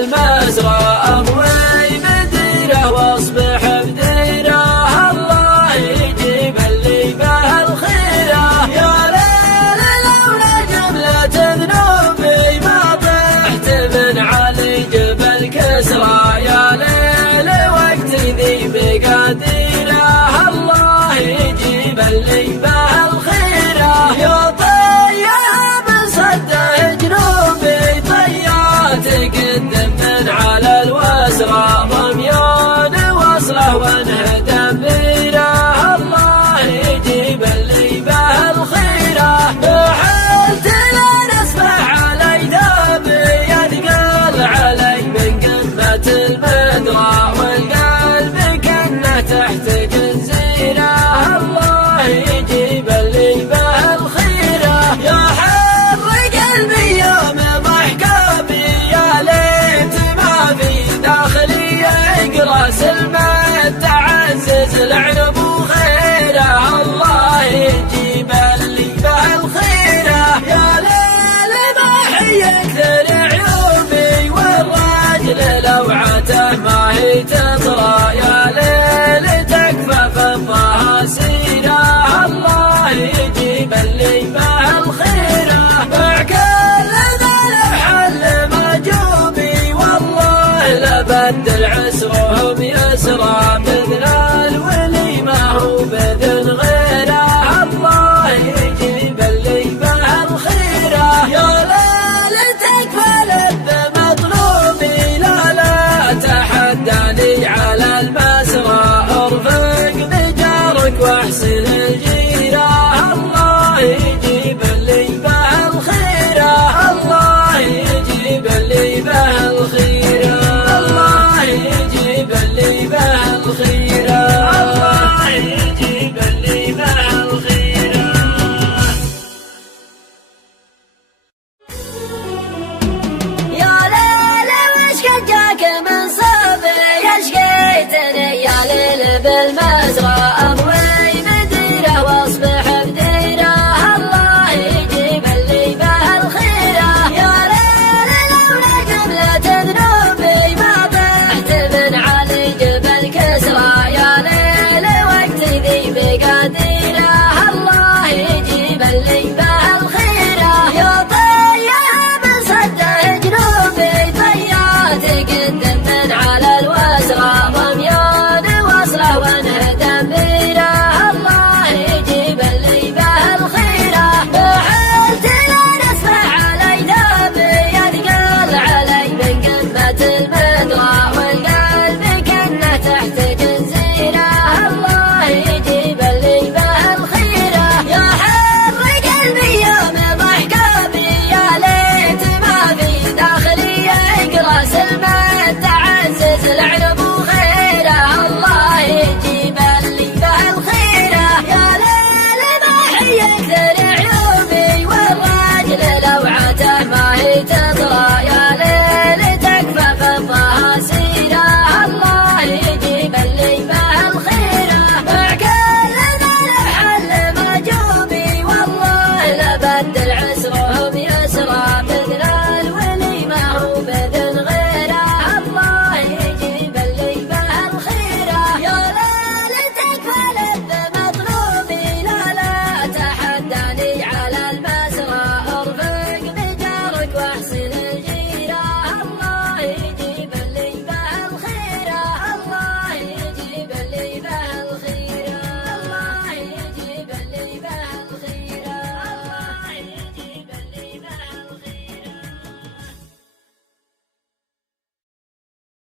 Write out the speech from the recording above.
المسرى أضوي بديره واصبح بديره، الله يجيب اللي به الخيره. يا ليل لولا جملة ذنوبي ما طحت من علي جبل كسرى، يا ليل وقت ذي بقديره، الله يجيب اللي به الخيره. يا طيب صده جنوبي طيات قدم من على الوسرى، ضميان وصله وانهدم بيره، الله يجيب اللي به الخيره. حلت لا نسمع علي ذابي يثقل علي من قمة المدرى، والقلب كنه تحت جنزيره، الله يجيب اللي به الخيره. يا حر قلبي يوم ضحكابي يا ليت ما في داخلي يقرا سلمة تعزز العنب وخيره، الله يجيب اللي به الخيره. يا ليل ما هي اكثر عيوبي والراجل لوعته ما هي تطرى، يا ليل تكفى فضها سيره، الله يجيب اللي به الخيره. مع كل ذا الحل مجوبي والله لبدل عسرهم يسرى، بذن الولي ما هو بذن غيره، الله يجيب اللي به الخيره. يا ليل تكفى لب مطلوبي لا تحداني على المسرى، ارفق بجارك واحسن الجيره،